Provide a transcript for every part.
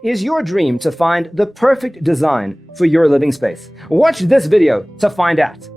Is your dream to find the perfect design for your living space? Watch this video to find out.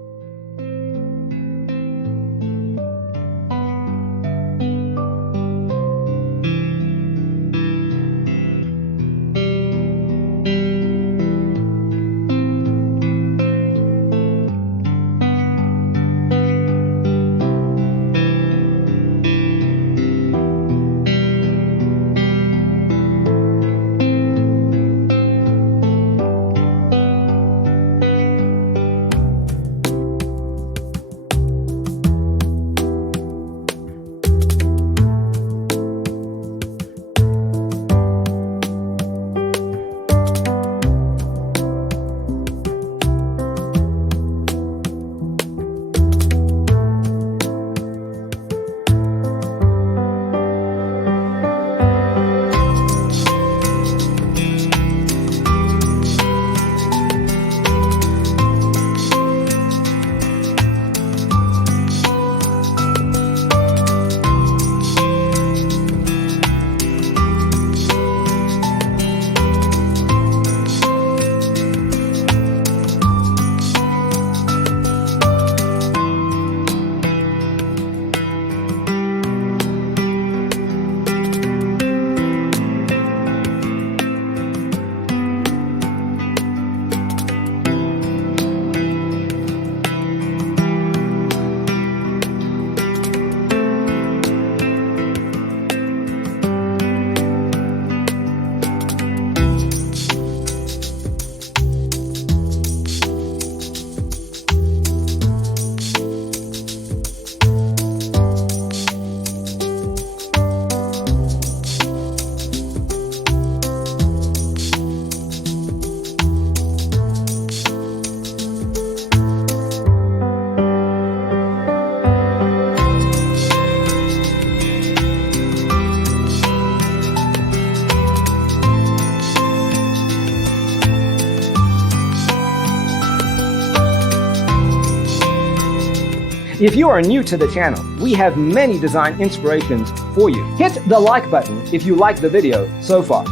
If you are new to the channel, we have many design inspirations for you. Hit the like button if you like the video so far.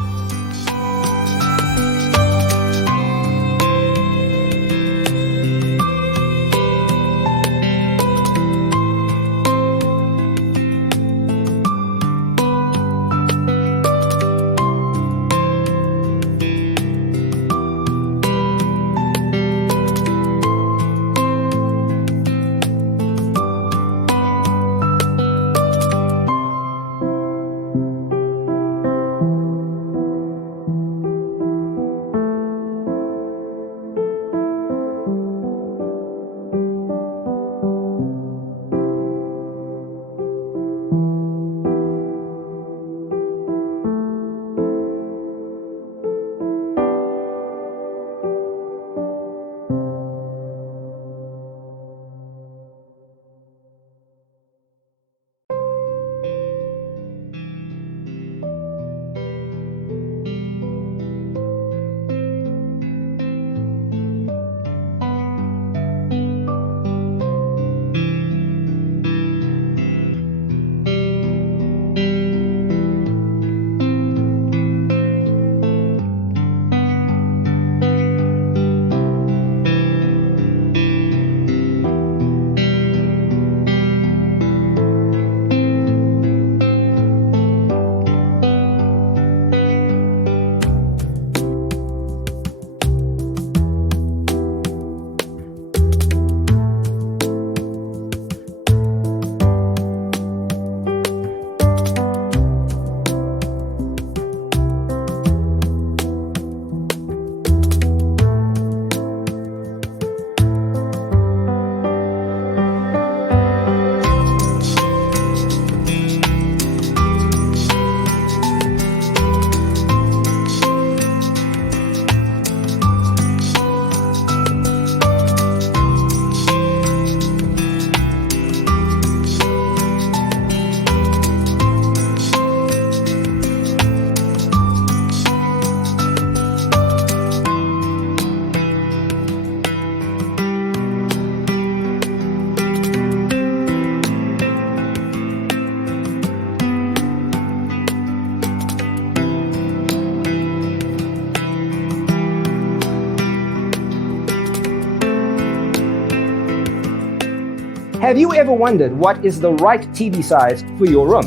Have you ever wondered what is the right TV size for your room?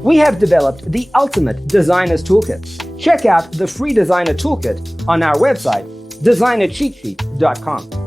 We have developed the ultimate designer's toolkit. Check out the free designer toolkit on our website, designercheatsheet.com.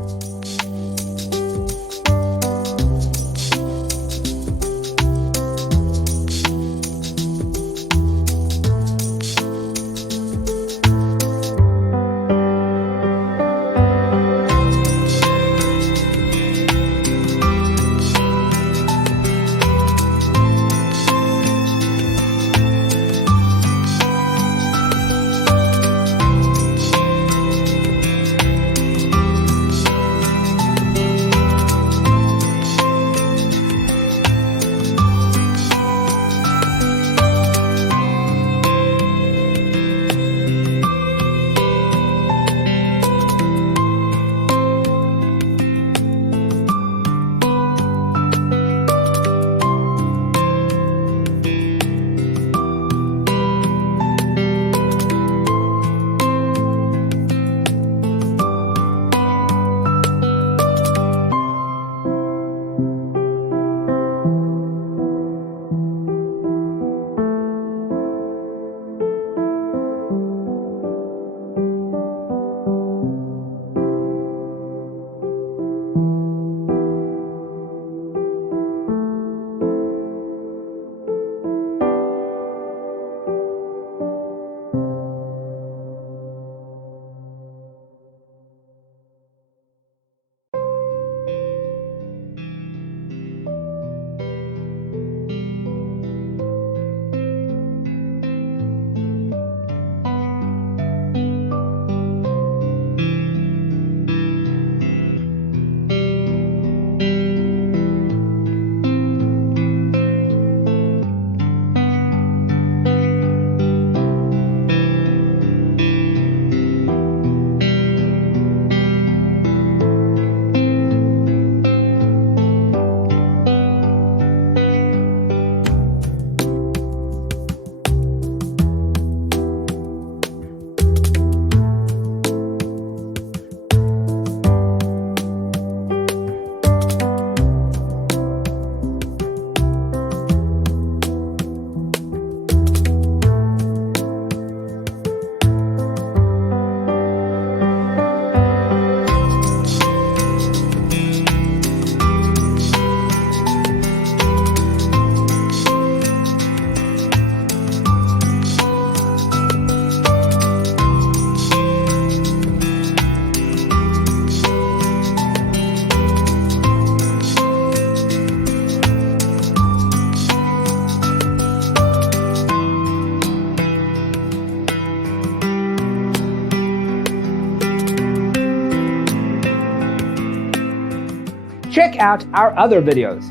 Check out our other videos.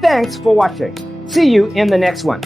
Thanks for watching. See you in the next one.